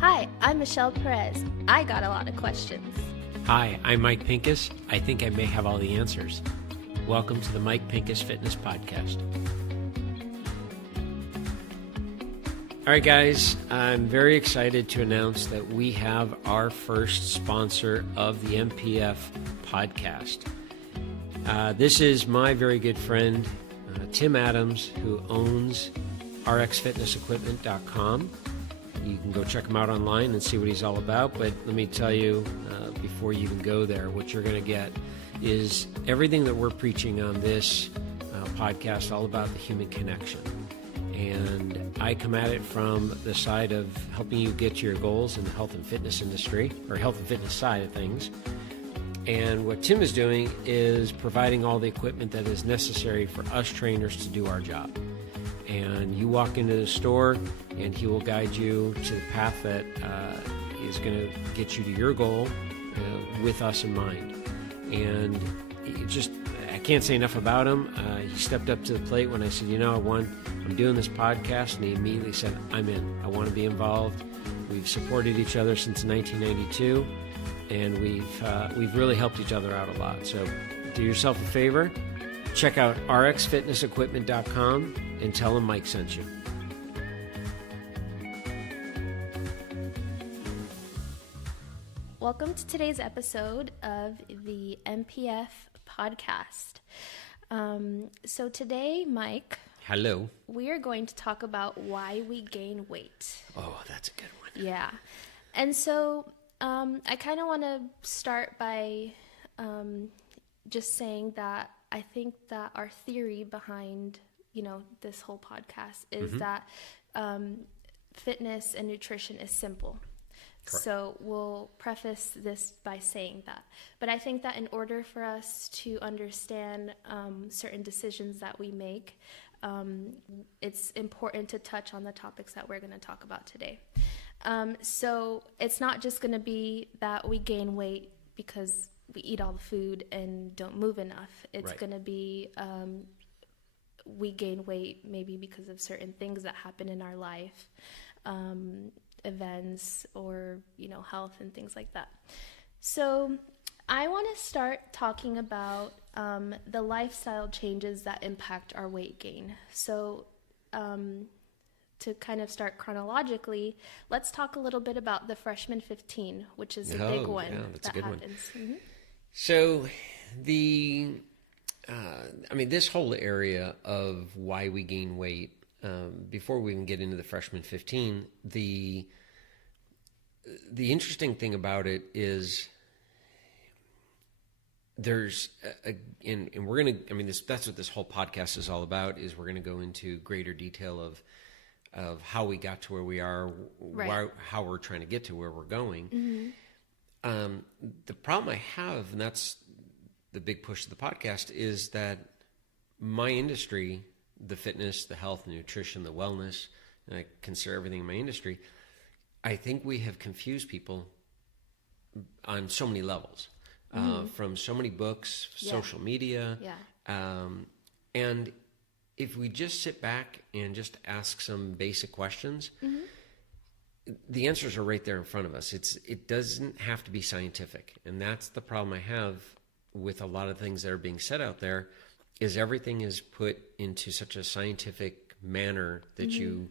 Hi, I'm Michelle Perez. I got a lot of questions. Hi, I'm Mike Pincus. I think I may have all the answers. Welcome to the Mike Pincus Fitness Podcast. All right, guys, I'm very excited to announce that we have our first sponsor of the MPF podcast. This is my very good friend, Tim Adams, who owns rxfitnessequipment.com. You can go check him out online and see what he's all about. But let me tell you, before you even go there, what you're going to get is everything that we're preaching on this podcast, all about the human connection. And I come at it from the side of helping you get to your goals in the health and fitness industry, or health and fitness side of things. And what Tim is doing is providing all the equipment that is necessary for us trainers to do our job. And you walk into the store and he will guide you to the path that is going to get you to your goal with us in mind. And I can't say enough about him. He stepped up to the plate when I said, I'm doing this podcast, and he immediately said, I'm in. I want to be involved. We've supported each other since 1992, and we've really helped each other out a lot. So do yourself a favor, check out rxfitnessequipment.com and tell him Mike sent you. Welcome to today's episode of the MPF podcast. So today, Mike. Hello. We are going to talk about why we gain weight. Oh, that's a good one. Yeah. And so I kind of want to start by just saying that I think that our theory behind, this whole podcast is that fitness and nutrition is simple. Correct. So we'll preface this by saying that. But I think that in order for us to understand certain decisions that we make, it's important to touch on the topics that we're going to talk about today. So it's not just going to be that we gain weight because we eat all the food and don't move enough. It's right. going to be we gain weight maybe because of certain things that happen in our life, events or, health and things like that. So I want to start talking about the lifestyle changes that impact our weight gain. So to kind of start chronologically, let's talk a little bit about the freshman 15, which is a big one that happens. Mm-hmm. So this whole area of why we gain weight, before we even get into the freshman 15, the interesting thing about it is there's and we're going to, that's what this whole podcast is all about, is we're going to go into greater detail of how we got to where we are, right. How we're trying to get to where we're going. Mm-hmm. The problem I have, and that's the big push of the podcast, is that my industry, the fitness, the health, the nutrition, the wellness, and I consider everything in my industry, I think we have confused people on so many levels, from so many books, social media. Yeah. And if we just sit back and just ask some basic questions, the answers are right there in front of us. It doesn't have to be scientific. And that's the problem I have with a lot of things that are being said out there, is everything is put into such a scientific manner that a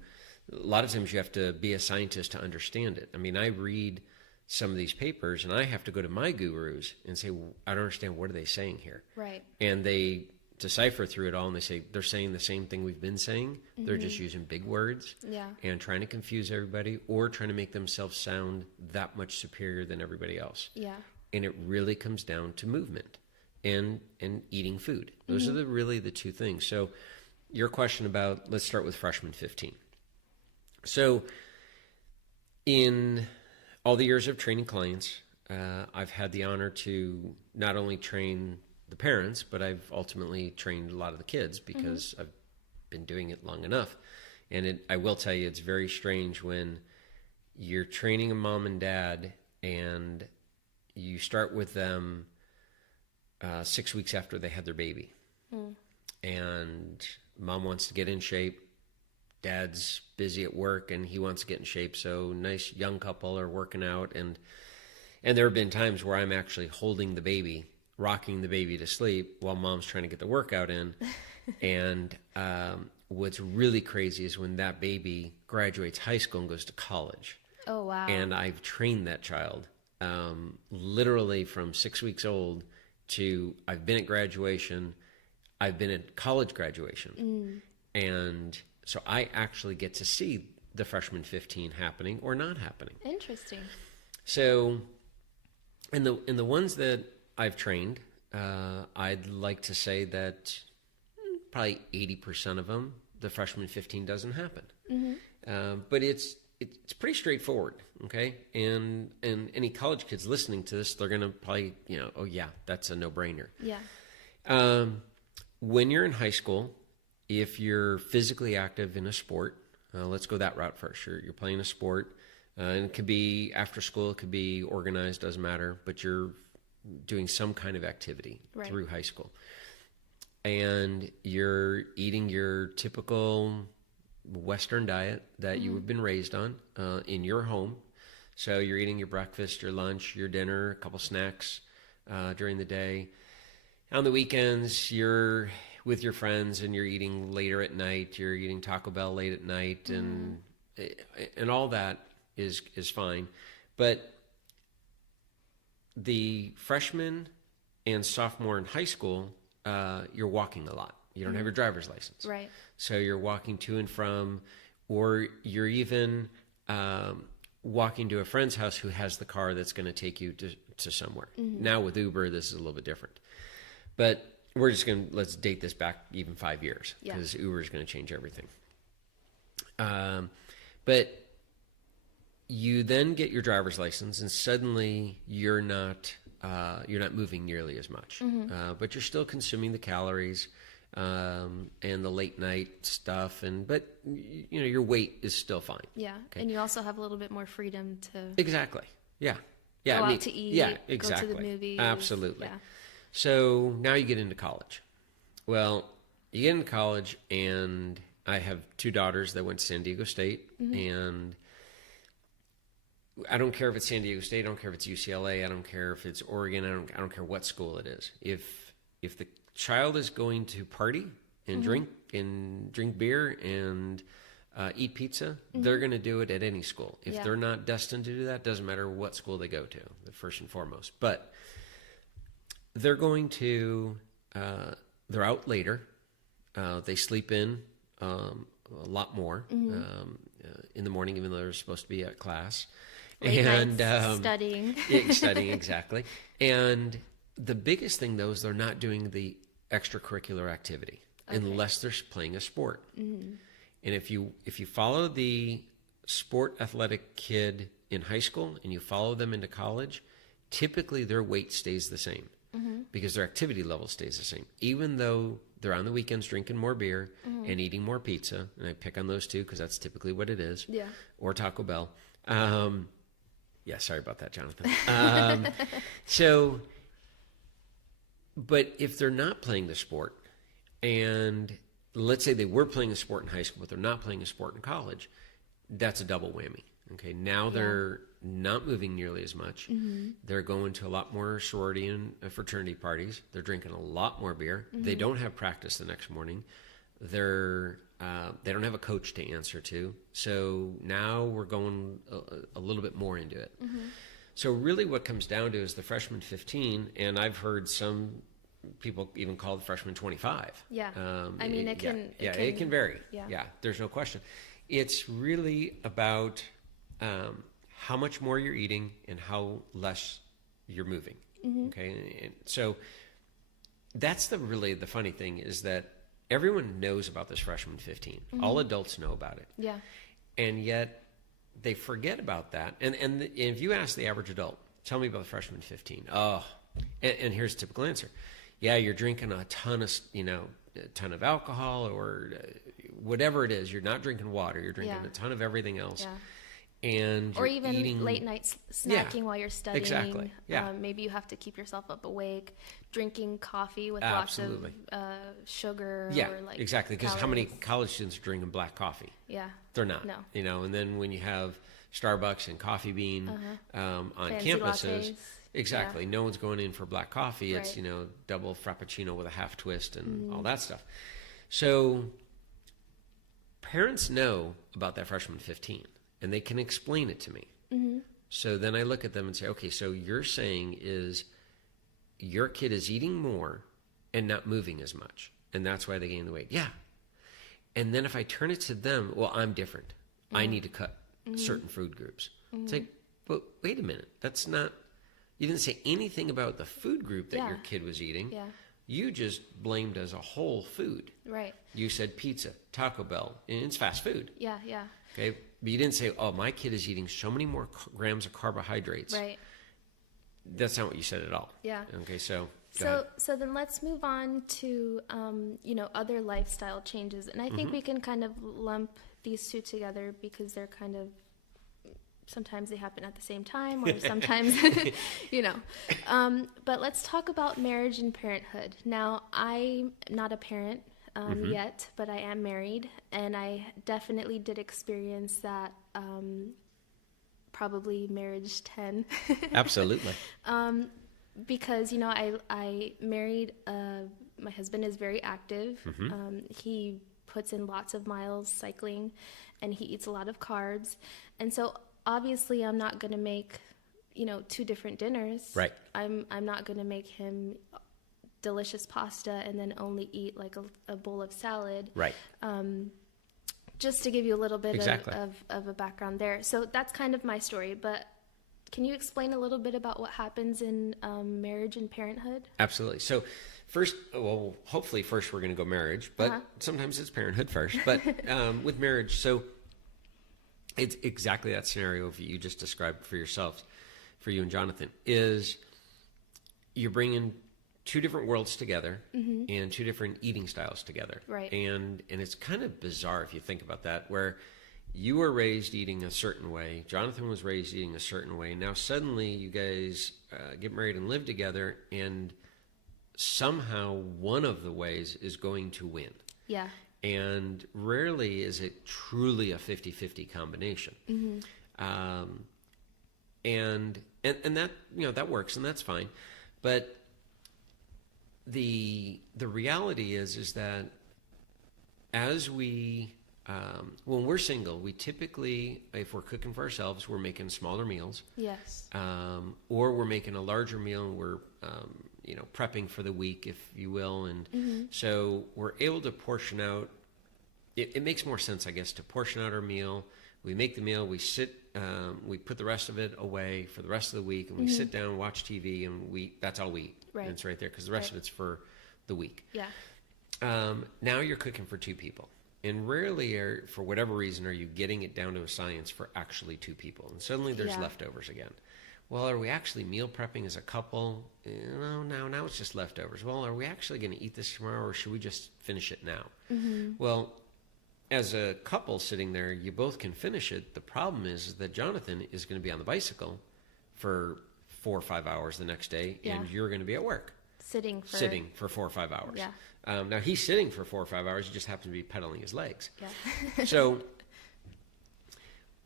lot of times you have to be a scientist to understand it. I read some of these papers and I have to go to my gurus and say, I don't understand, what are they saying here? Right. And they decipher through it all and they say, they're saying the same thing we've been saying. They're just using big words and trying to confuse everybody, or trying to make themselves sound that much superior than everybody else. Yeah. And it really comes down to movement and eating food. Those are really the two things. So your question about, let's start with freshman 15. So in all the years of training clients, I've had the honor to not only train the parents, but I've ultimately trained a lot of the kids because I've been doing it long enough. And I will tell you, it's very strange when you're training a mom and dad and you start with them 6 weeks after they had their baby. And mom wants to get in shape. dad's busy at work and he wants to get in shape. So nice young couple are working out. And there have been times where I'm actually holding the baby, rocking the baby to sleep while mom's trying to get the workout in. And what's really crazy is when that baby graduates high school and goes to college. Oh, wow. And I've trained that child literally from 6 weeks old to I've been at graduation. I've been at college graduation. And so I actually get to see the freshman 15 happening or not happening. Interesting. So in the ones that I've trained, I'd like to say that probably 80% of them, the freshman 15 doesn't happen. But it's pretty straightforward, okay? And any college kids listening to this, they're going to probably, oh yeah, that's a no-brainer. Yeah. When you're in high school, if you're physically active in a sport, let's go that route first. You're playing a sport, and it could be after school, it could be organized, doesn't matter, but you're doing some kind of activity through high school. And you're eating your typical Western diet that you have been raised on in your home. So you're eating your breakfast, your lunch, your dinner, a couple snacks during the day. On the weekends, you're with your friends and you're eating later at night. You're eating Taco Bell late at night, and all that is fine. But the freshman and sophomore in high school, you're walking a lot. You don't have your driver's license. Right. So you're walking to and from, or you're even walking to a friend's house who has the car that's going to take you to somewhere. Now with Uber, this is a little bit different. But we're just let's date this back even 5 years, because Uber is going to change everything. But you then get your driver's license, and suddenly you're not moving nearly as much, but you're still consuming the calories and the late night stuff, but your weight is still fine. Yeah, okay? And you also have a little bit more freedom to exactly. Yeah. Go out to eat. Yeah, exactly. Go to the movies. Absolutely. Yeah. So now you get into college. Well, you get into college, and I have 2 daughters that went to San Diego State, and I don't care if it's San Diego State, I don't care if it's UCLA, I don't care if it's Oregon, I don't care what school it is. If the child is going to party and drink beer and eat pizza, they're going to do it at any school. If they're not destined to do that, doesn't matter what school they go to, first and foremost. But they're going to, they're out later. They sleep in a lot more in the morning, even though they're supposed to be at class. Late nights, studying. Studying, exactly. And the biggest thing, though, is they're not doing the extracurricular activity unless they're playing a sport. And if you follow the sport athletic kid in high school and you follow them into college, typically their weight stays the same because their activity level stays the same, even though they're on the weekends drinking more beer and eating more pizza. And I pick on those two because that's typically what it is. Yeah. Or Taco Bell. Yeah, sorry about that, Jonathan. But if they're not playing the sport, and let's say they were playing a sport in high school, but they're not playing a sport in college, that's a double whammy. Okay, now they're not moving nearly as much. They're going to a lot more sorority and fraternity parties. They're drinking a lot more beer. They don't have practice the next morning. They don't have a coach to answer to. So now we're going a little bit more into it. So really what comes down to is the freshman 15, and I've heard some people even call the freshman 25. Yeah. I mean, it can vary. Yeah, there's no question. It's really about how much more you're eating and how less you're moving. Okay. And so that's really the funny thing is that everyone knows about this freshman 15. All adults know about it. Yeah. And yet they forget about that. And if you ask the average adult, tell me about the freshman 15. Oh, and here's a typical answer. Yeah, you're drinking a ton of alcohol or whatever it is. You're not drinking water. You're drinking a ton of everything else. and or even eating late night snacking while you're studying. Exactly. Yeah. Maybe you have to keep yourself up awake, drinking coffee with Absolutely. lots of sugar. Yeah, or like exactly. Because how many calories. college students are drinking black coffee? Yeah. They're not. No. You know, and then when you have Starbucks and Coffee Bean on Fancy campuses, lattes. exactly. Yeah. No one's going in for black coffee. It's, Right. you know, double frappuccino with a half twist and all that stuff. So parents know about that freshman 15, and they can explain it to me. So then I look at them and say, okay, so you're saying is your kid is eating more and not moving as much, and that's why they gain the weight. Yeah. And then if I turn it to them, well, I'm different. I need to cut certain food groups. It's like, but wait a minute. That's not, you didn't say anything about the food group that your kid was eating. Yeah. You just blamed as a whole food. Right. You said pizza, Taco Bell, and it's fast food. Yeah. Yeah. Okay. But you didn't say, oh, my kid is eating so many more grams of carbohydrates. Right. That's not what you said at all. Yeah. Okay. So go ahead. So then let's move on to, other lifestyle changes. And I think we can kind of lump these two together because they're kind of, sometimes they happen at the same time or sometimes, but let's talk about marriage and parenthood. Now, I'm not a parent yet, but I am married, and I definitely did experience that, probably marriage 10. Absolutely. Because, I married, my husband is very active. He puts in lots of miles cycling, and he eats a lot of carbs. And so obviously I'm not going to make, two different dinners. Right. I'm not going to make him delicious pasta and then only eat like a bowl of salad. Right. Just to give you a little bit Exactly. of a background there. So that's kind of my story, but can you explain a little bit about what happens in marriage and parenthood? Absolutely. So first, well, hopefully first we're going to go marriage, but sometimes it's parenthood first. But with marriage, so it's exactly that scenario you just described for yourself, for you and Jonathan, is you're bringing two different worlds together and two different eating styles together. Right. And it's kind of bizarre if you think about that, where you were raised eating a certain way, Jonathan was raised eating a certain way. Now suddenly you guys get married and live together, and somehow one of the ways is going to win. Yeah. And rarely is it truly a 50-50 combination. And that, that works, and that's fine. But the reality is that as we, when we're single, we typically, if we're cooking for ourselves, we're making smaller meals. Yes. Or we're making a larger meal, and we're, prepping for the week, if you will. And so we're able to portion out. It makes more sense, I guess, to portion out our meal. We make the meal, we sit, we put the rest of it away for the rest of the week, and we sit down, watch TV, and that's all we eat. Right. And it's right there, because the rest of it's for the week. Yeah. Now you're cooking for two people. And rarely, for whatever reason, are you getting it down to a science for actually two people. And suddenly there's leftovers again. Well, are we actually meal prepping as a couple? Now it's just leftovers. Well, are we actually going to eat this tomorrow, or should we just finish it now? Well, as a couple sitting there, you both can finish it. The problem is that Jonathan is going to be on the bicycle for 4 or 5 hours the next day, and you're going to be at work. Sitting for 4 or 5 hours. Yeah. Now, he's sitting for 4 or 5 hours. He just happens to be pedaling his legs. Yeah. So,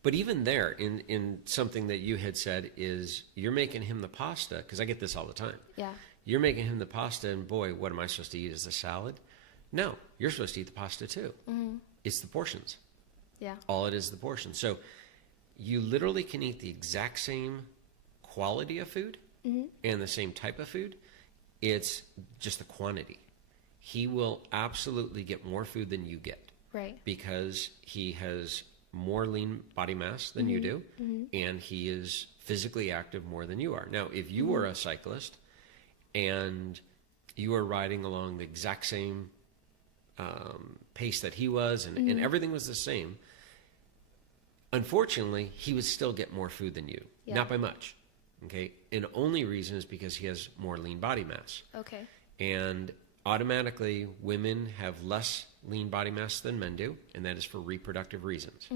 but even there, in something that you had said is you're making him the pasta, because I get this all the time. Yeah. You're making him the pasta, and boy, what am I supposed to eat as a salad? No, you're supposed to eat the pasta too. It's the portions. Yeah. All it is the portions. So you literally can eat the exact same quality of food and the same type of food. It's just the quantity. He will absolutely get more food than you get. Right. Because he has more lean body mass than you do, and he is physically active more than you are. Now, if you were a cyclist and you are riding along the exact same pace that he was, and everything was the same, unfortunately, he would still get more food than you. Yeah. Not by much. Okay? And the only reason is because he has more lean body mass. Okay. And automatically, women have less lean body mass than men do, and that is for reproductive reasons.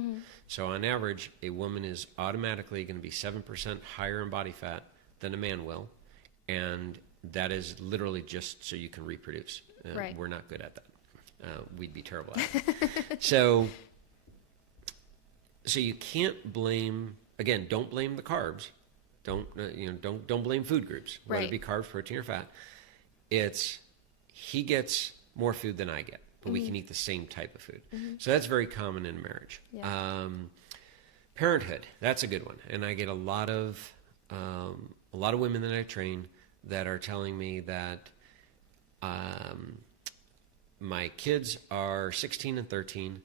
So on average, a woman is automatically going to be 7% higher in body fat than a man will, and that is literally just so you can reproduce. Right. We're not good at that. We'd be terrible at it. So you can't blame, again, don't blame the carbs. Don't blame food groups, whether it be carbs, protein, or fat. It's he gets more food than I get, but we can eat the same type of food. So that's very common in marriage. Yeah. Parenthood, that's a good one, and I get a lot of women that I train that are telling me that my kids are 16 and 13.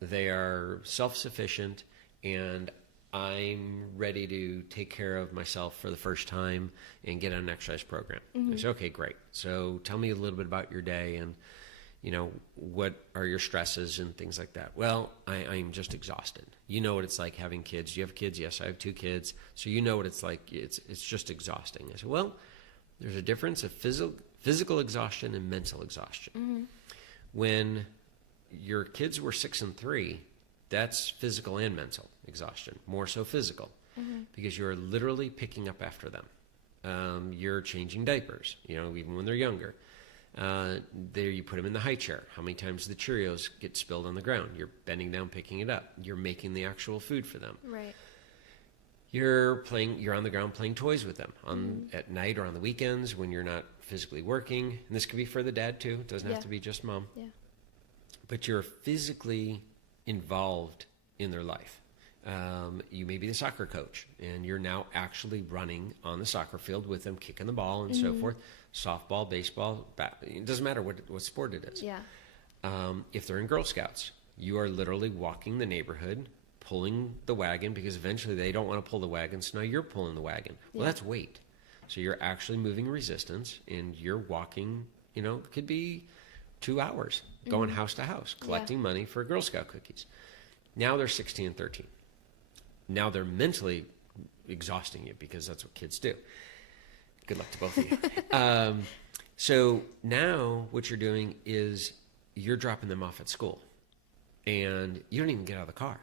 They are self-sufficient, and I'm ready to take care of myself for the first time and get on an exercise program. I say, okay, great. So tell me a little bit about your day and, what are your stresses and things like that. Well, I'm just exhausted. You know what it's like having kids. Do you have kids? Yes, I have 2 kids. So you know what it's like. It's just exhausting. I said, well, there's a difference of physical exhaustion and mental exhaustion. When your kids were 6 and 3, that's physical and mental exhaustion, more so physical, because you're literally picking up after them. You're changing diapers, even when they're younger. There you put them in the high chair. How many times do the Cheerios get spilled on the ground? You're bending down, picking it up. You're making the actual food for them. Right. You're on the ground playing toys with them at night or on the weekends when you're not physically working. And this could be for the dad too. It doesn't have to be just mom. Yeah. But you're physically involved in their life. You may be the soccer coach, and you're now actually running on the soccer field with them, kicking the ball and so forth. Softball, baseball, it doesn't matter what sport it is. Yeah. If they're in Girl Scouts, you are literally walking the neighborhood, pulling the wagon, because eventually they don't want to pull the wagon, so now you're pulling the wagon. Well, that's weight. So you're actually moving resistance, and you're walking, it could be 2 hours, going house to house, collecting money for Girl Scout cookies. Now they're 16 and 13. Now they're mentally exhausting you, because that's what kids do. Good luck to both of you. So now what you're doing is you're dropping them off at school, and you don't even get out of the car.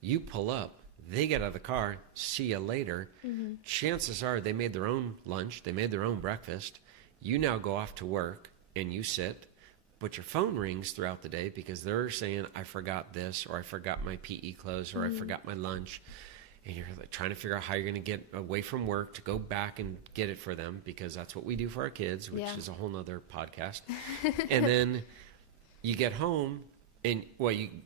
You pull up, they get out of the car, see you later. Chances are they made their own lunch, they made their own breakfast. You now go off to work, and you sit, but your phone rings throughout the day because they're saying, I forgot this, or I forgot my PE clothes, or I forgot my lunch. And you're like trying to figure out how you're going to get away from work to go back and get it for them, because that's what we do for our kids, which is a whole nother podcast. And then you get home, and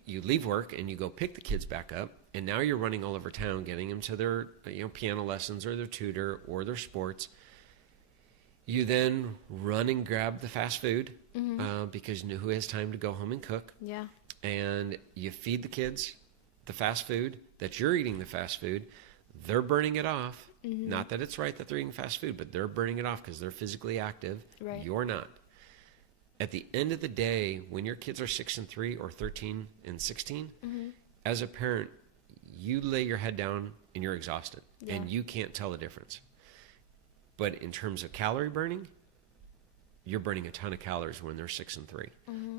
you leave work and you go pick the kids back up, and now you're running all over town getting them to their piano lessons or their tutor or their sports. You then run and grab the fast food because who has time to go home and cook? Yeah. And you feed the kids the fast food that you're eating the fast food. They're burning it off. Not that it's right that they're eating fast food, but they're burning it off because they're physically active. Right. You're not. At the end of the day, when your kids are 6 and 3 or 13 and 16, as a parent, you lay your head down and you're exhausted, and you can't tell the difference. But in terms of calorie burning, you're burning a ton of calories when they're 6 and 3.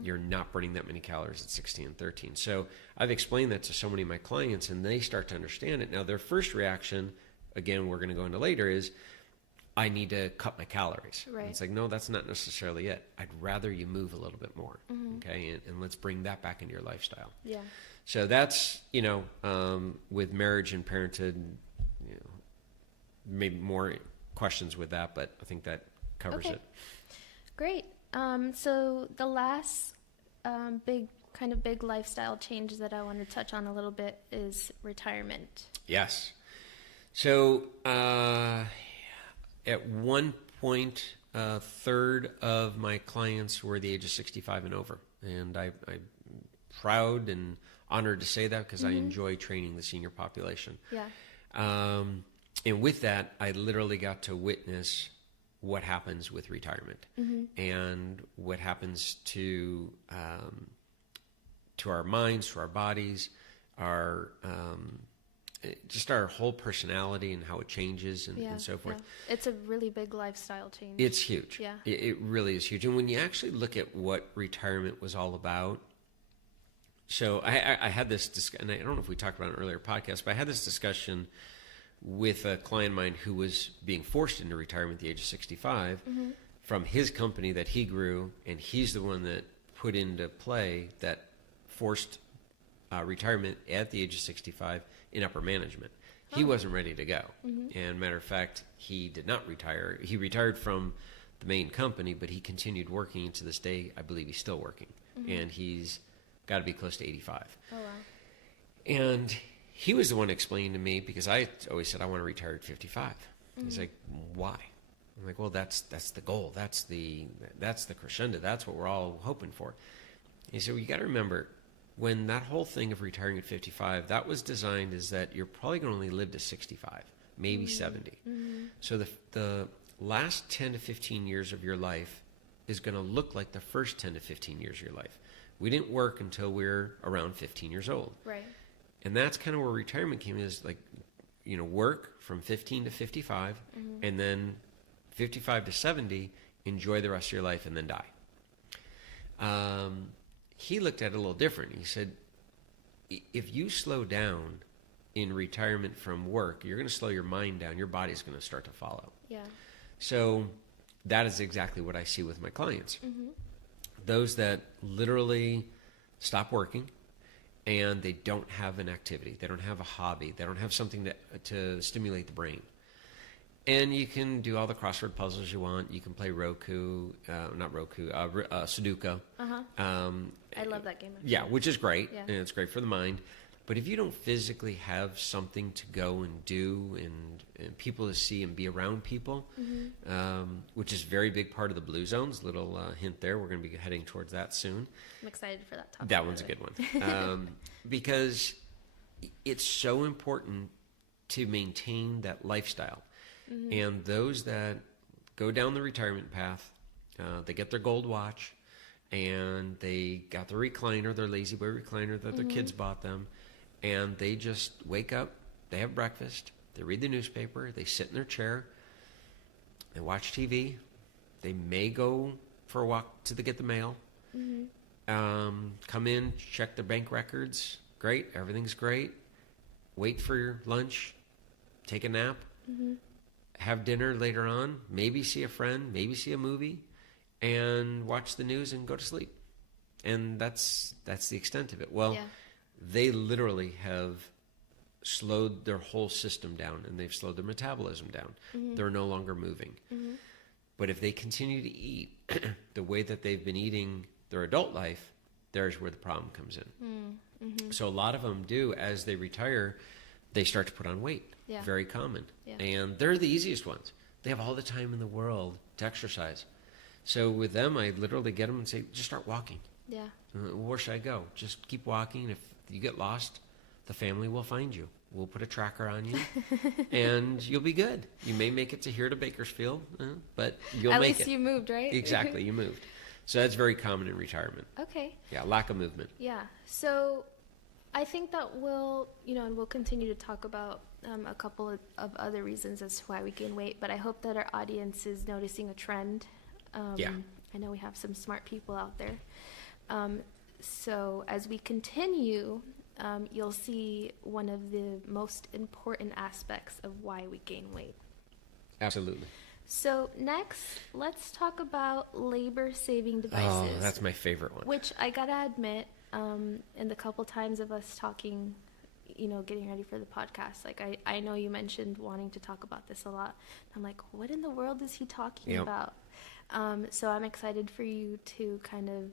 You're not burning that many calories at 16 and 13. So I've explained that to so many of my clients, and they start to understand it. Now, their first reaction, again, we're going to go into later, is, I need to cut my calories. Right. It's like, no, that's not necessarily it. I'd rather you move a little bit more, okay? And let's bring that back into your lifestyle. Yeah. So that's, with marriage and parenthood, maybe more questions with that, but I think that covers it. Great. So the last big lifestyle change that I want to touch on a little bit is retirement. Yes. So at one point, a third of my clients were the age of 65 and over, and I'm proud and honored to say that, because I enjoy training the senior population. Yeah. And with that, I literally got to witness what happens with retirement and what happens to our minds, to our bodies, our just our whole personality and how it changes and so forth. Yeah. It's a really big lifestyle change. It's huge. Yeah. It really is huge. And when you actually look at what retirement was all about, so I had this discussion, and I don't know if we talked about it in an earlier podcast, but I had this discussion with a client of mine who was being forced into retirement at the age of 65 from his company that he grew, and he's the one that put into play that forced retirement at the age of 65 in upper management. He wasn't ready to go. And matter of fact, he did not retire. He retired from the main company, but he continued working to this day. I believe he's still working. And he's got to be close to 85. Oh, wow. And he was the one explaining to me, because I always said I want to retire at 55. He's like, why? I'm like, well, that's the goal. That's the crescendo. That's what we're all hoping for. He said, well, you got to remember, when that whole thing of retiring at 55, that was designed is that you're probably going to only live to 65, maybe 70. So the last 10 to 15 years of your life is going to look like the first 10 to 15 years of your life. We didn't work until we're around 15 years old. Right. And that's kind of where retirement came in, is like, work from 15 to 55, and then 55 to 70, enjoy the rest of your life, and then die. He looked at it a little different. He said, if you slow down in retirement from work, you're going to slow your mind down. Your body's going to start to follow. Yeah. So that is exactly what I see with my clients. Those that literally stop working and they don't have an activity. They don't have a hobby. They don't have something to stimulate the brain. And you can do all the crossword puzzles you want. You can play Sudoku. I love that game. Actually. Yeah, which is great, Yeah. and it's great for the mind. But if you don't physically have something to go and do and people to see and be around people, which is a very big part of the Blue Zones, little hint there, we're going to be heading towards that soon. I'm excited for that topic. That one's a good one. Because it's so important to maintain that lifestyle. And those that go down the retirement path, they get their gold watch, and they got their recliner, their lazy boy recliner that their kids bought them, and they just wake up, they have breakfast, they read the newspaper, they sit in their chair, they watch TV, they may go for a walk to get the mail, come in, check their bank records, great, everything's great, wait for your lunch, take a nap, have dinner later on, maybe see a friend, maybe see a movie, and watch the news and go to sleep. And that's the extent of it. Well, they literally have slowed their whole system down, and they've slowed their metabolism down. They're no longer moving. But if they continue to eat the way that they've been eating their adult life, there's where the problem comes in. So a lot of them do, as they retire, they start to put on weight. Yeah. Very common. Yeah. And they're the easiest ones. They have all the time in the world to exercise. So with them, I literally get them and say, just start walking. Yeah. Where should I go? Just keep walking. If you get lost, the family will find you. We'll put a tracker on you, and you'll be good. You may make it to here to Bakersfield, but you'll make it. At least you moved, right? Exactly, you moved. So that's very common in retirement. Okay. Yeah, lack of movement. Yeah. So I think that and we'll continue to talk about a couple of other reasons as to why we gain weight, but I hope that our audience is noticing a trend. I know we have some smart people out there. So as we continue, you'll see one of the most important aspects of why we gain weight. Absolutely. So next, let's talk about labor-saving devices. Oh, that's my favorite one. Which I gotta admit, in the couple times of us talking, getting ready for the podcast, like I know you mentioned wanting to talk about this a lot. I'm like, what in the world is he talking about? So I'm excited for you to kind of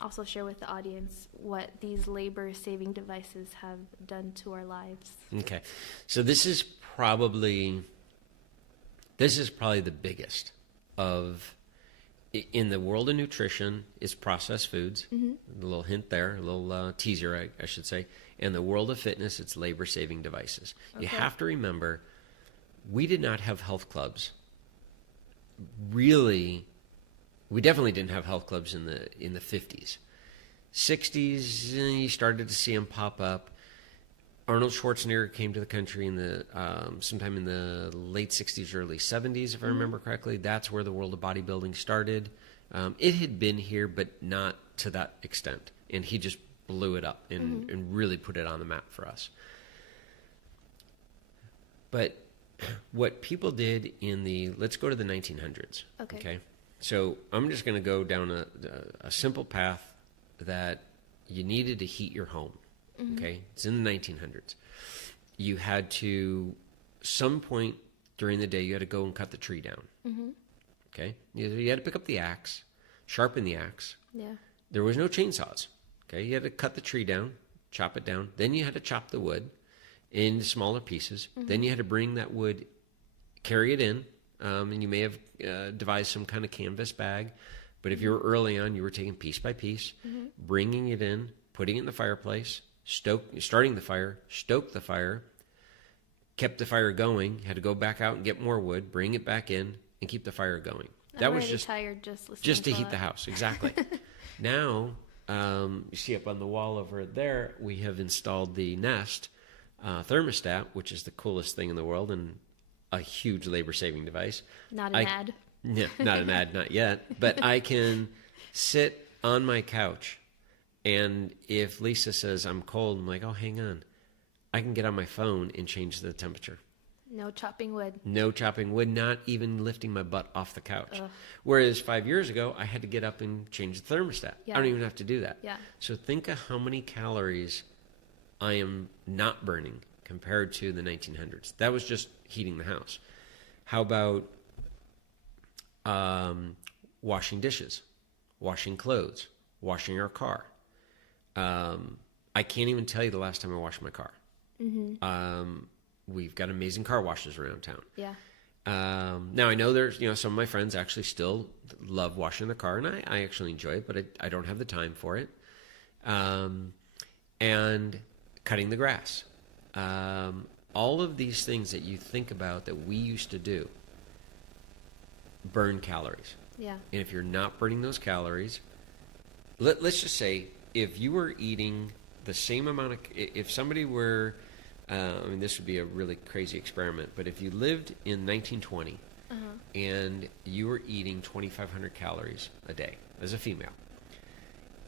also share with the audience what these labor-saving devices have done to our lives. Okay. So this is probably the biggest of, in the world of nutrition, is processed foods. A little hint there, a little teaser, I should say. In the world of fitness, it's labor-saving devices. Okay. You have to remember, we did not have health clubs. Really, we definitely didn't have health clubs in the 50s. 60s, you started to see them pop up. Arnold Schwarzenegger came to the country in the sometime in the late 60s, early 70s, if I remember correctly. That's where the world of bodybuilding started. It had been here, but not to that extent. And he just blew it up and really put it on the map for us. But what people did let's go to the 1900s. Okay? So I'm just going to go down a simple path that you needed to heat your home. Okay, it's in the 1900s. You had to, some point during the day, you had to go and cut the tree down. Okay, you had to pick up the axe, sharpen the axe. Yeah. There was no chainsaws. Okay, you had to cut the tree down, chop it down. Then you had to chop the wood into smaller pieces. Then you had to bring that wood, carry it in, and you may have devised some kind of canvas bag. But if you were early on, you were taking piece by piece, bringing it in, putting it in the fireplace, starting the fire, stoked the fire, kept the fire going, had to go back out and get more wood, bring it back in, and keep the fire going. That was just tired just listening to heat the house. Exactly. Now, you see up on the wall over there, we have installed the Nest thermostat, which is the coolest thing in the world and a huge labor-saving device. Not an ad. Yeah, not an ad, not yet. But I can sit on my couch, and if Lisa says I'm cold, I'm like, oh, hang on. I can get on my phone and change the temperature. No chopping wood. No chopping wood, not even lifting my butt off the couch. Whereas 5 years ago, I had to get up and change the thermostat. Yeah. I don't even have to do that. Yeah. So think of how many calories I am not burning compared to the 1900s. That was just heating the house. How about washing dishes, washing clothes, washing our car? I can't even tell you the last time I washed my car. We've got amazing car washes around town. Yeah. Now I know there's, some of my friends actually still love washing their car, and I actually enjoy it, but I don't have the time for it. And cutting the grass. All of these things that you think about that we used to do burn calories. Yeah. And if you're not burning those calories, let's just say if you were eating the same amount of, if somebody were, this would be a really crazy experiment, but if you lived in 1920 and you were eating 2,500 calories a day as a female,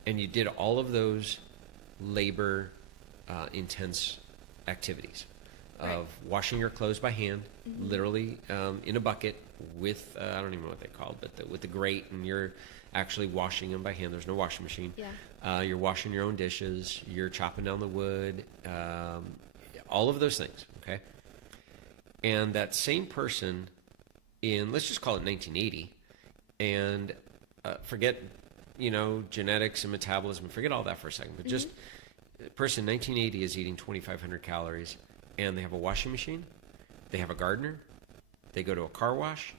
and you did all of those labor intense activities of washing your clothes by hand, literally in a bucket with, I don't even know what they're called, but with the grate, and you're actually washing them by hand. There's no washing machine. Yeah. You're washing your own dishes. You're chopping down the wood. All of those things, okay? And that same person in, let's just call it 1980, and forget, genetics and metabolism, forget all that for a second, but just the person in 1980 is eating 2,500 calories, and they have a washing machine, they have a gardener, they go to a car wash,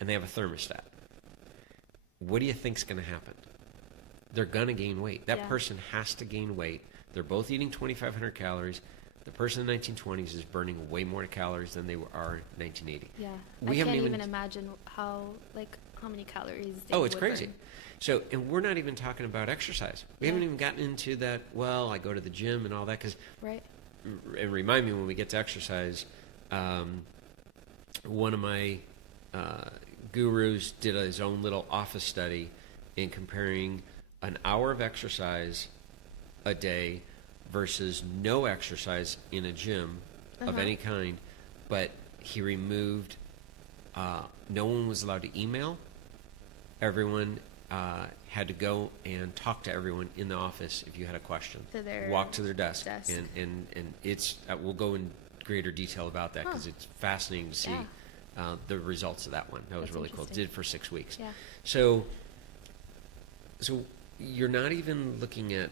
and they have a thermostat. What do you think's going to happen? They're going to gain weight. That person has to gain weight. They're both eating 2,500 calories. The person in the 1920s is burning way more calories than they are in 1980. Yeah. I can't even imagine how many calories they it's crazy. Burn. So, and we're not even talking about exercise. We haven't even gotten into that, I go to the gym and all that, because and remind me when we get to exercise, one of my gurus did his own little office study in comparing an hour of exercise a day versus no exercise in a gym of any kind, but he removed, no one was allowed to email. Everyone had to go and talk to everyone in the office if you had a question. Walk to their desk. And it's, we'll go in greater detail about that because it's fascinating to see the results of that one. That was really cool. It did for 6 weeks. Yeah. So you're not even looking at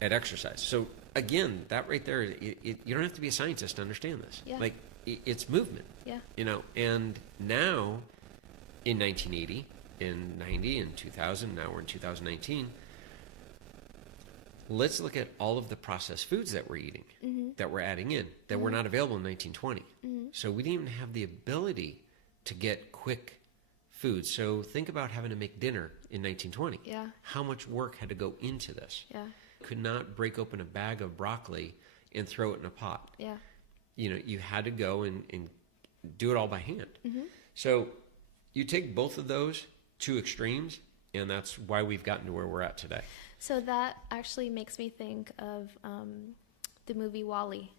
exercise. So again, that right there, you don't have to be a scientist to understand this. Yeah. It's movement. Yeah. And now in 1980, in 90, in 2000, now we're in 2019, let's look at all of the processed foods that we're eating, that we're adding in, that were not available in 1920. So we didn't even have the ability to get quick food. So think about having to make dinner in 1920. Yeah. How much work had to go into this? Yeah. Could not break open a bag of broccoli and throw it in a pot. Yeah. You had to go and do it all by hand. So you take both of those two extremes, and that's why we've gotten to where we're at today. So that actually makes me think of the movie WALL-E.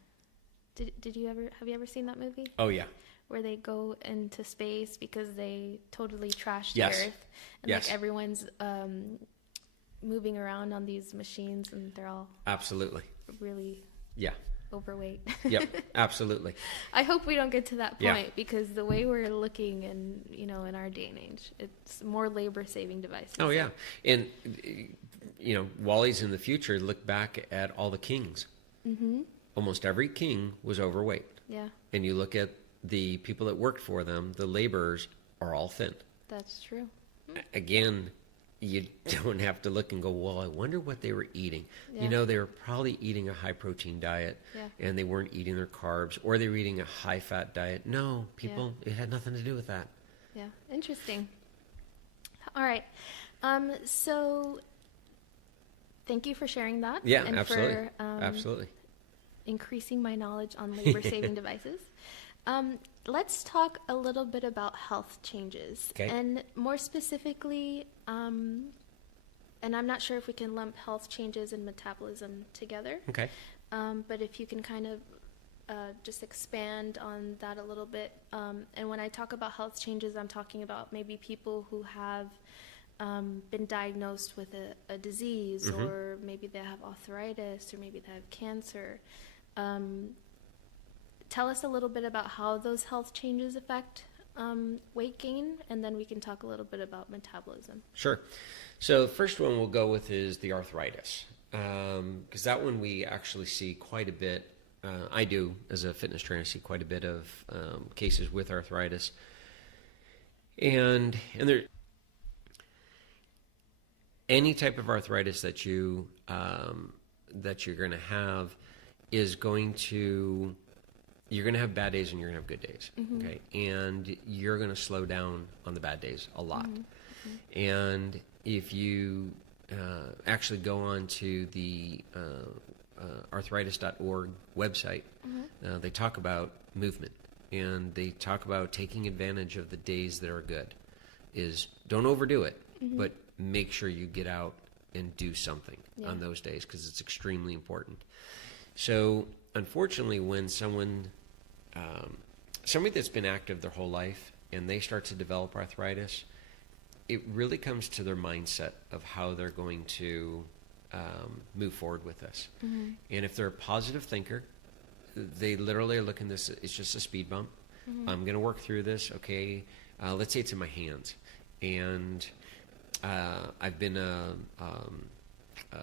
Have you ever seen that movie? Oh, yeah. Where they go into space because they totally trashed Yes. the Earth. And Yes. like everyone's moving around on these machines, and they're all Absolutely. really Yeah. overweight. Yep. Absolutely. I hope we don't get to that point, Yeah. because the way we're looking in our day and age, it's more labor-saving devices. Oh, yeah. And, Wally's in the future, look back at all the kings. Almost every king was overweight. Yeah, And you look at the people that worked for them, the laborers are all thin. that's true. Again, you don't have to look and go, well, I wonder what they were eating. Yeah. They were probably eating a high-protein diet, Yeah. and they weren't eating their carbs, or they were eating a high-fat diet. No, people, it had nothing to do with that. Yeah, interesting. All right. So thank you for sharing that. Yeah, and absolutely. for Absolutely. increasing my knowledge on labor-saving devices. Let's talk a little bit about health changes. Okay. And more specifically, and I'm not sure if we can lump health changes and metabolism together, Okay. but if you can kind of just expand on that a little bit. And when I talk about health changes, I'm talking about maybe people who have been diagnosed with a disease, or maybe they have arthritis, or maybe they have cancer. Tell us a little bit about how those health changes affect weight gain, and then we can talk a little bit about metabolism. Sure. So the first one we'll go with is the arthritis, because that one we actually see quite a bit. I do, as a fitness trainer, see quite a bit of cases with arthritis. And there, any type of arthritis that you're going to have is going to, you're going to have bad days and you're going to have good days. Okay, and you're going to slow down on the bad days a lot. And if you actually go on to the arthritis.org website, they talk about movement, and they talk about taking advantage of the days that are good. Is don't overdo it, but make sure you get out and do something on those days, because it's extremely important. So unfortunately, when somebody that's been active their whole life and they start to develop arthritis, it really comes to their mindset of how they're going to move forward with this. And if they're a positive thinker, they literally are looking at this, it's just a speed bump. I'm going to work through this. Okay, let's say it's in my hands. And I've been a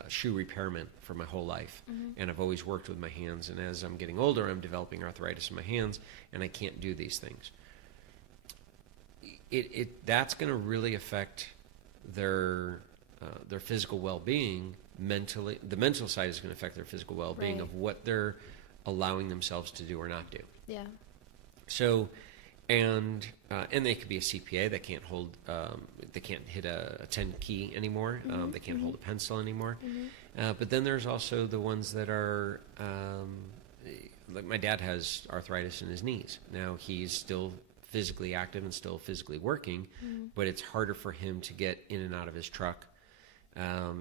shoe repairman for my whole life, and I've always worked with my hands. And as I'm getting older, I'm developing arthritis in my hands, and I can't do these things. That's going to really affect their physical well-being. Mentally, the mental side is going to affect their physical well-being of what they're allowing themselves to do or not do. Yeah. So, and they could be a CPA that can't hold, they can't hit a 10 key anymore. They can't hold a pencil anymore. But then there's also the ones that are, like my dad has arthritis in his knees. Now he's still physically active and still physically working, but it's harder for him to get in and out of his truck.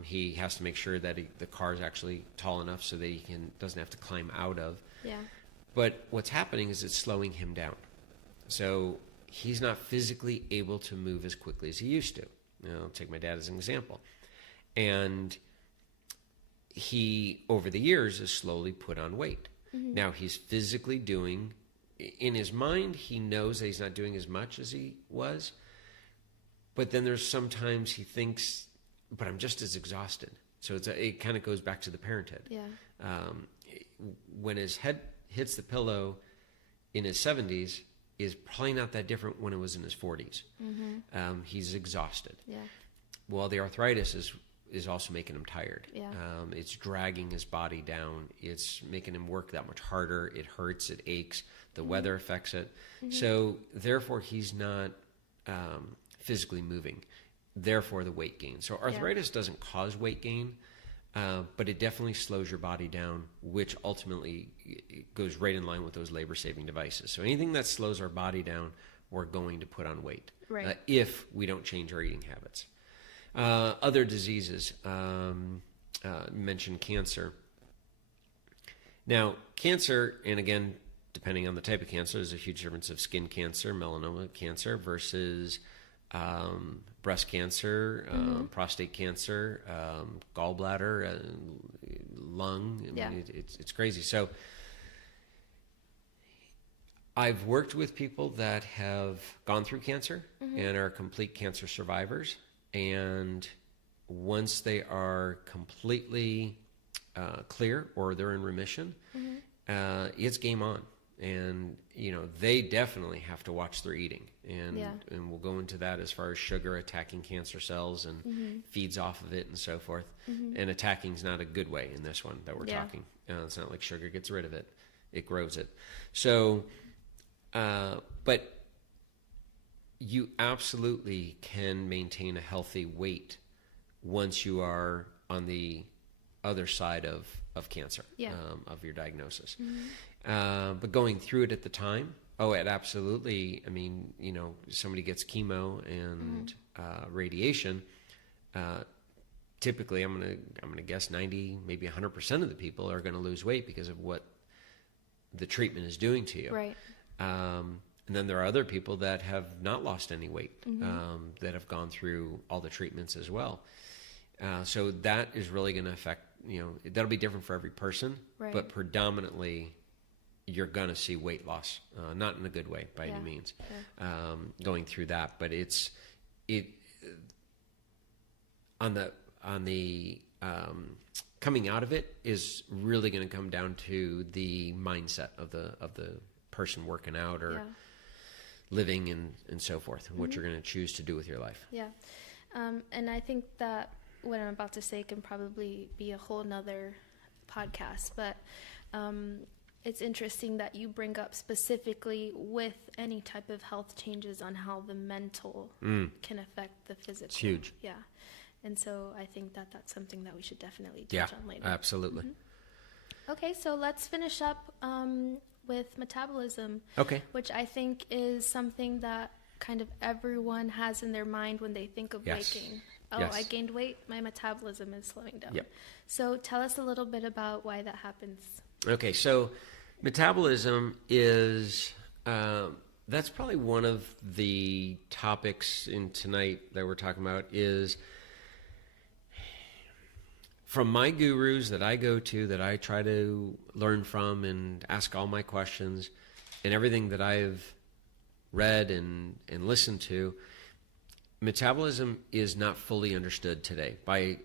He has to make sure that the car is actually tall enough so that he doesn't have to climb out of. Yeah. But what's happening is it's slowing him down. So he's not physically able to move as quickly as he used to. I'll take my dad as an example. And he, over the years, has slowly put on weight. Now he's physically doing, in his mind, he knows that he's not doing as much as he was. But then there's sometimes he thinks, but I'm just as exhausted. So it kind of goes back to the parenthood. Yeah. When his head hits the pillow in his 70s is probably not that different when it was in his 40s. He's exhausted. Yeah. Well, the arthritis is also making him tired. Yeah. It's dragging his body down. It's making him work that much harder. It hurts. It aches. The weather affects it. So therefore, he's not physically moving. Therefore, the weight gain. So arthritis doesn't cause weight gain. but it definitely slows your body down, which ultimately goes right in line with those labor-saving devices. So anything that slows our body down, we're going to put on weight, right. If we don't change our eating habits. Other diseases, mentioned cancer. Now, cancer, and again, depending on the type of cancer, there's a huge difference of skin cancer, melanoma cancer versus breast cancer, prostate cancer, gallbladder, lung. I mean, it's crazy. So I've worked with people that have gone through cancer and are complete cancer survivors. And once they are completely clear or they're in remission, it's game on. And, they definitely have to watch their eating. And we'll go into that as far as sugar attacking cancer cells and feeds off of it and so forth. And attacking is not a good way in this one that we're talking. It's not like sugar gets rid of it. It grows it. So, but you absolutely can maintain a healthy weight once you are on the other side of cancer, of your diagnosis. But going through it at the time, it absolutely, I mean, somebody gets chemo and radiation, typically I'm gonna guess 90, maybe 100% of the people are gonna lose weight because of what the treatment is doing to you. Right. And then there are other people that have not lost any weight, that have gone through all the treatments as well. So that is really going to affect, that'll be different for every person, but predominantly you're going to see weight loss, not in a good way by any means, going through that. But on the coming out of it is really going to come down to the mindset of the person working out or living and so forth, and what you're going to choose to do with your life. Yeah. And I think that what I'm about to say can probably be a whole nother podcast, but it's interesting that you bring up specifically with any type of health changes on how the mental can affect the physical. It's huge. Yeah. And so I think that that's something that we should definitely touch on later. Absolutely. Okay, so let's finish up with metabolism. Okay. Which I think is something that kind of everyone has in their mind when they think of weight gain. I gained weight, my metabolism is slowing down. Yep. So tell us a little bit about why that happens. Okay, so metabolism is, that's probably one of the topics in tonight that we're talking about is, from my gurus that I go to, that I try to learn from and ask all my questions, and everything that I've read and listened to, metabolism is not fully understood today by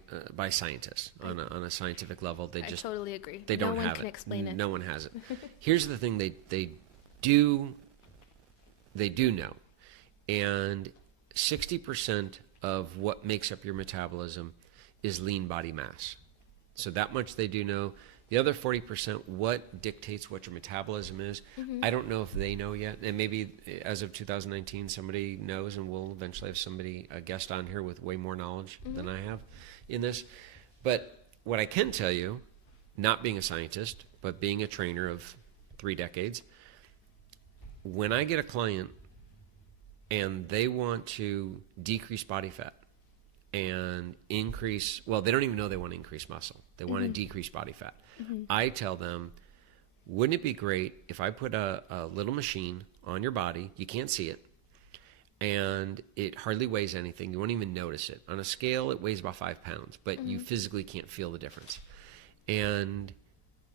scientists on a scientific level. I totally agree. They don't have it. No one can explain it. No one has it. Here's the thing: they do know, and 60% of what makes up your metabolism is lean body mass. So that much they do know. The other 40%, what dictates what your metabolism is, I don't know if they know yet. And maybe as of 2019, somebody knows, and we'll eventually have a guest on here with way more knowledge than I have in this. But what I can tell you, not being a scientist, but being a trainer of 3 decades, when I get a client and they want to decrease body fat and increase, well, they don't even know they want to increase muscle. They want to decrease body fat. I tell them, wouldn't it be great if I put a little machine on your body, you can't see it, and it hardly weighs anything, you won't even notice it. On a scale, it weighs about 5 pounds, but you physically can't feel the difference. And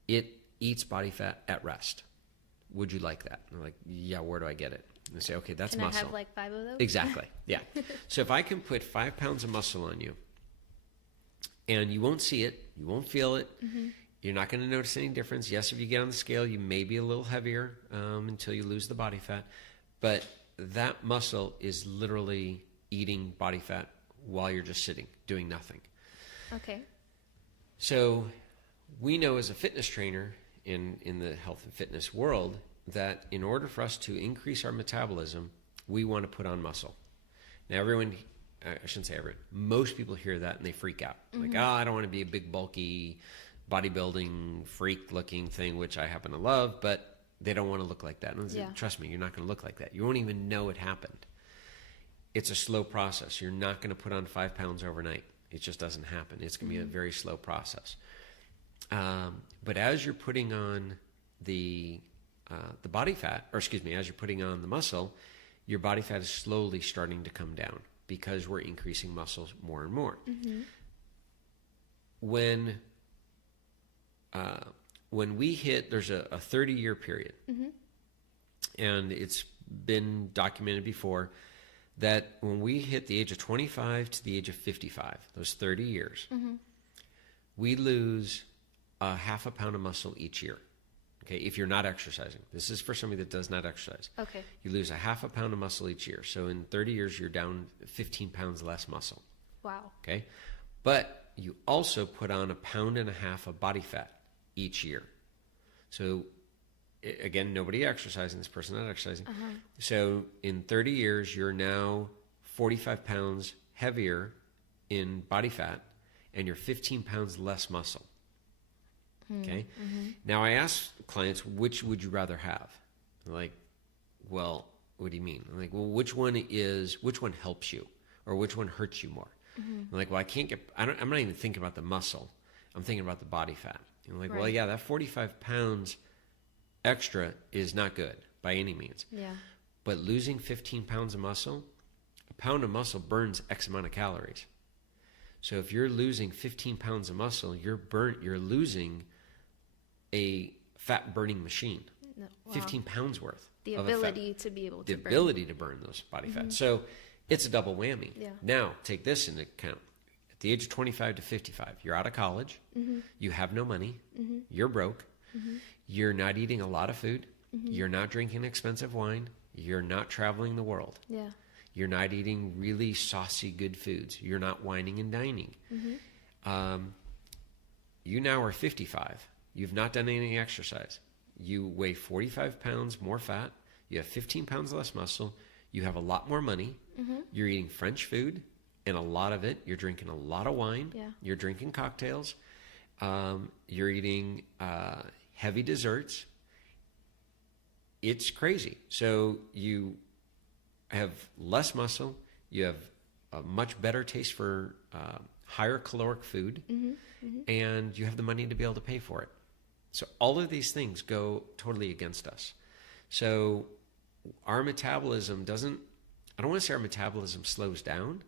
it eats body fat at rest. Would you like that? And I'm like, yeah, where do I get it? And they say, okay, that's muscle. Can I have like 5 of those? Exactly, yeah. So if I can put 5 pounds of muscle on you, and you won't see it, you won't feel it, you're not going to notice any difference. Yes, if you get on the scale, you may be a little heavier until you lose the body fat. But that muscle is literally eating body fat while you're just sitting, doing nothing. Okay. So we know as a fitness trainer in the health and fitness world that in order for us to increase our metabolism, we want to put on muscle. Now, everyone I shouldn't say everyone, most people hear that and they freak out. Like, oh, I don't want to be a big, bulky, bodybuilding, freak-looking thing, which I happen to love, but they don't want to look like that. And I say, trust me, you're not going to look like that. You won't even know it happened. It's a slow process. You're not going to put on 5 pounds overnight. It just doesn't happen. It's going to be a very slow process. But as you're putting on the body fat, or excuse me, as you're putting on the muscle, your body fat is slowly starting to come down because we're increasing muscles more and more. When we hit, there's a 30-year period, and it's been documented before that when we hit the age of 25 to the age of 55, those 30 years, we lose a half a pound of muscle each year. Okay, if you're not exercising. This is for somebody that does not exercise. Okay. You lose a half a pound of muscle each year. So in 30 years, you're down 15 pounds less muscle. Wow. Okay. But you also put on 1.5 pounds of body fat each year. So again, nobody exercising, this person not exercising. So in 30 years, you're now 45 pounds heavier in body fat and you're 15 pounds less muscle. Okay. Now I ask clients, which would you rather have? Like, well, what do you mean? I'm like, well, which one helps you or which one hurts you more? I'm like, well, I'm not even thinking about the muscle. I'm thinking about the body fat. I'm like, well, yeah, that 45 pounds extra is not good by any means. Yeah. But losing 15 pounds of muscle, a pound of muscle burns X amount of calories. So if you're losing 15 pounds of muscle, you're losing a fat burning machine. Wow. 15 pounds worth. The ability to be able to burn. The ability to burn those body fat. So it's a double whammy. Yeah. Now, take this into account. At the age of 25 to 55, you're out of college. You have no money. You're broke. You're not eating a lot of food. You're not drinking expensive wine. You're not traveling the world. Yeah. You're not eating really saucy, good foods. You're not whining and dining. You now are 55. You've not done any exercise. You weigh 45 pounds more fat. You have 15 pounds less muscle. You have a lot more money. You're eating French food, and a lot of it. You're drinking a lot of wine. Yeah. You're drinking cocktails. You're eating heavy desserts. It's crazy. So you have less muscle. You have a much better taste for higher caloric food, and you have the money to be able to pay for it. So all of these things go totally against us. So our metabolism doesn't, I don't want to say our metabolism slows down.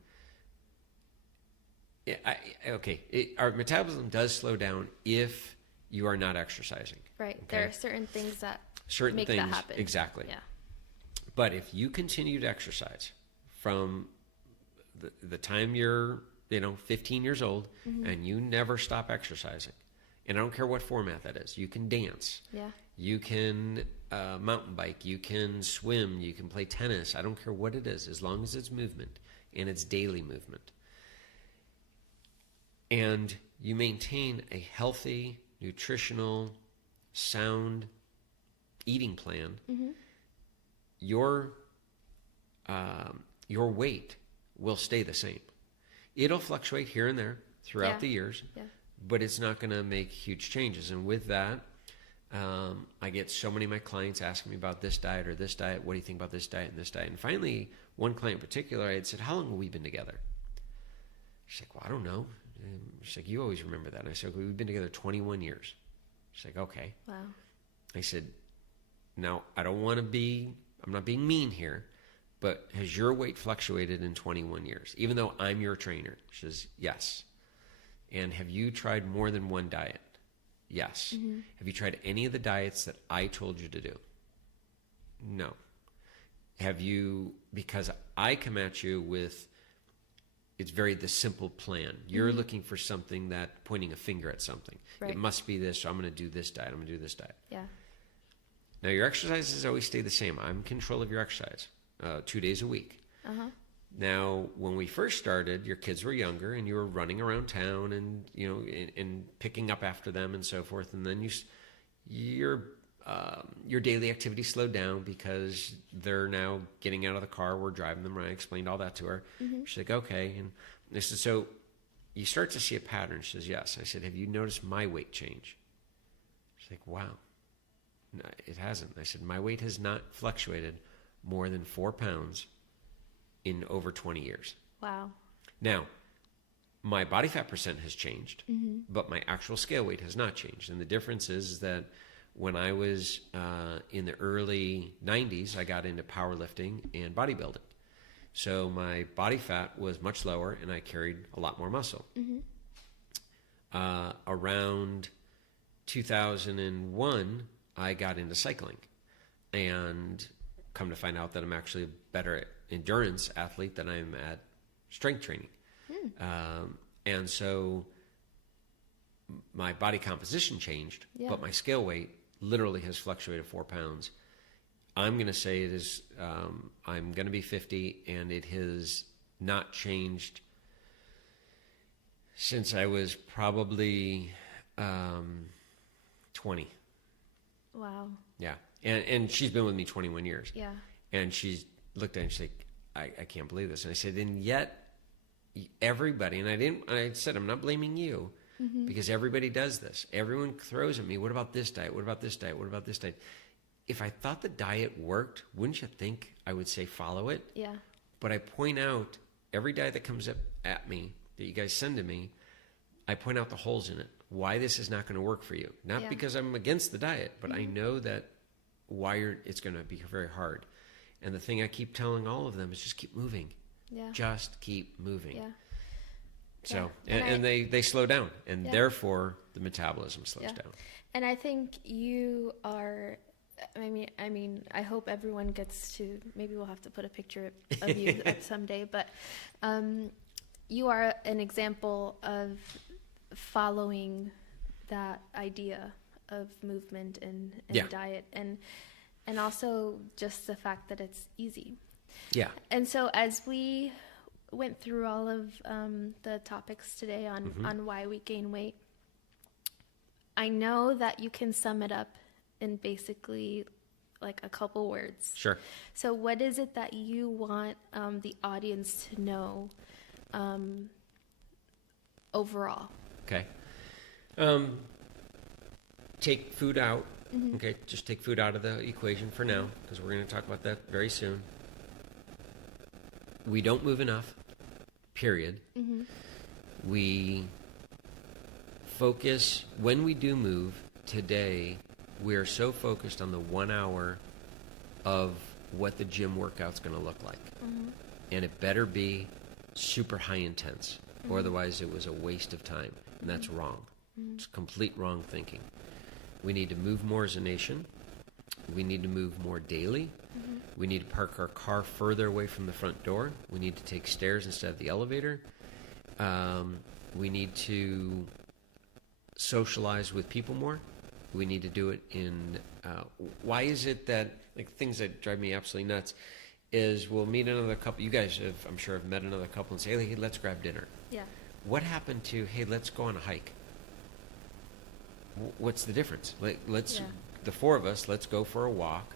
Our metabolism does slow down if you are not exercising. Right. Okay? There are certain things that make that happen. Exactly. Yeah. But if you continue to exercise from the time you're 15 years old and you never stop exercising, and I don't care what format that is. You can dance. Yeah. You can mountain bike. You can swim. You can play tennis. I don't care what it is, as long as it's movement and it's daily movement. And you maintain a healthy, nutritional, sound eating plan. Your weight will stay the same. It'll fluctuate here and there throughout the years. Yeah. But it's not going to make huge changes. And with that, I get so many of my clients asking me about this diet or this diet. What do you think about this diet and this diet? And finally, one client in particular, I had said, how long have we been together? She's like, well, I don't know. And she's like, you always remember that. And I said, well, we've been together 21 years. She's like, okay. Wow. I said, now, I'm not being mean here, but has your weight fluctuated in 21 years? Even though I'm your trainer? She says, yes. And have you tried more than one diet? Yes. Have you tried any of the diets that I told you to do? No. Have you, because I come at you with, it's the simple plan. You're looking for something that, pointing a finger at something. Right. It must be this, so I'm going to do this diet, I'm going to do this diet. Yeah. Now, your exercises always stay the same. I'm in control of your exercise, 2 days a week. Now, when we first started, your kids were younger, and you were running around town, and and picking up after them and so forth. And then your your daily activity slowed down because they're now getting out of the car. We're driving them around. I explained all that to her. She's like, okay. And I said, so you start to see a pattern. She says, yes. I said, have you noticed my weight change? She's like, wow. No, it hasn't. I said, my weight has not fluctuated more than 4 pounds in over 20 years. Wow. Now, my body fat percent has changed, but my actual scale weight has not changed. And the difference is that when I was in the early 90s, I got into powerlifting and bodybuilding. So my body fat was much lower and I carried a lot more muscle. Around 2001, I got into cycling and come to find out that I'm actually a better endurance athlete than I'm at strength training. And so my body composition changed, but my scale weight literally has fluctuated 4 pounds. I'm going to say it is, I'm going to be 50 and it has not changed since I was probably 20. Wow. Yeah. And she's been with me 21 years. Yeah. And she's looked at it and she's like, I can't believe this. And I said, and yet everybody, and I said, I'm not blaming you because everybody does this. Everyone throws at me, what about this diet? What about this diet? What about this diet? If I thought the diet worked, wouldn't you think I would say follow it? Yeah. But I point out every diet that comes up at me, that you guys send to me, I point out the holes in it. Why this is not going to work for you. Not because I'm against the diet, but I know that it's going to be very hard. And the thing I keep telling all of them is just keep moving. Yeah. Just keep moving. Yeah. So, and they slow down, and therefore the metabolism slows down. And I think you are, I mean, I hope everyone gets to, maybe we'll have to put a picture of you up someday, but you are an example of following that idea of movement and diet, and also just the fact that it's easy. Yeah. And so as we went through all of the topics today on why we gain weight, I know that you can sum it up in basically like a couple words. Sure. So what is it that you want the audience to know overall? Okay. Take food out. Okay, just take food out of the equation for now, because we're going to talk about that very soon. We don't move enough, period. We focus, when we do move today, we are so focused on the 1 hour of what the gym workout's going to look like. And it better be super high intense, or otherwise it was a waste of time. And that's wrong. It's complete wrong thinking. We need to move more as a nation. We need to move more daily. We need to park our car further away from the front door. We need to take stairs instead of the elevator. We need to socialize with people more. We need to do it in... why is it that, like, things that drive me absolutely nuts is we'll meet another couple. You guys, I'm sure, have met another couple and say, hey, let's grab dinner. Yeah. What happened to, hey, let's go on a hike? What's the difference? The four of us, let's go for a walk.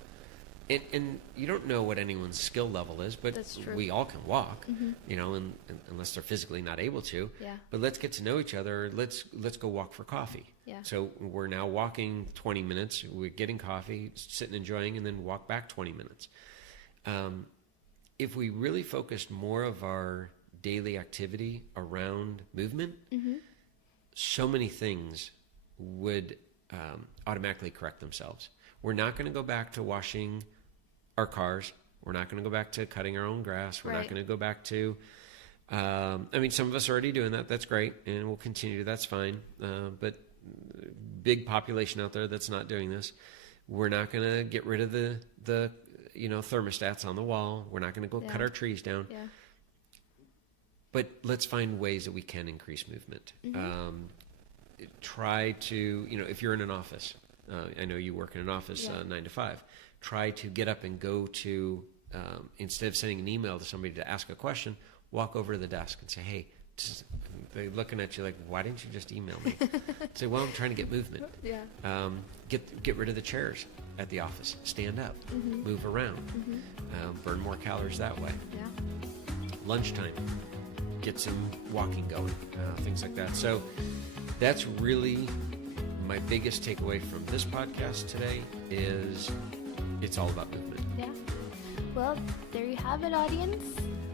And you don't know what anyone's skill level is, but we all can walk, you know, and unless they're physically not able to. Yeah. But let's get to know each other. Let's go walk for coffee. Yeah. So we're now walking 20 minutes. We're getting coffee, sitting, enjoying, and then walk back 20 minutes. If we really focused more of our daily activity around movement, so many things would automatically correct themselves. We're not going to go back to washing our cars. We're not going to go back to cutting our own grass. We're not going to go back to, I mean, some of us are already doing that. That's great. And we'll continue. That's fine. But big population out there that's not doing this. We're not going to get rid of the thermostats on the wall. We're not going to go cut our trees down. Yeah. But let's find ways that we can increase movement. Try to, if you're in an office, I know you work in an office 9 to 5, try to get up and go to, instead of sending an email to somebody to ask a question, walk over to the desk and say, hey, they're looking at you like, why didn't you just email me? Say, well, I'm trying to get movement. Yeah. Get rid of the chairs at the office. Stand up. Move around. Burn more calories that way. Yeah. Lunchtime. Get some walking going. Things like that. So that's really my biggest takeaway from this podcast today is it's all about movement. Yeah. Well, there you have it, audience.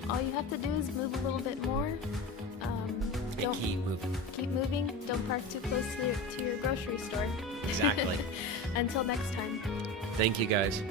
All you have to do is move a little bit more. And keep moving. Keep moving. Don't park too close to your grocery store. Exactly. Until next time. Thank you, guys.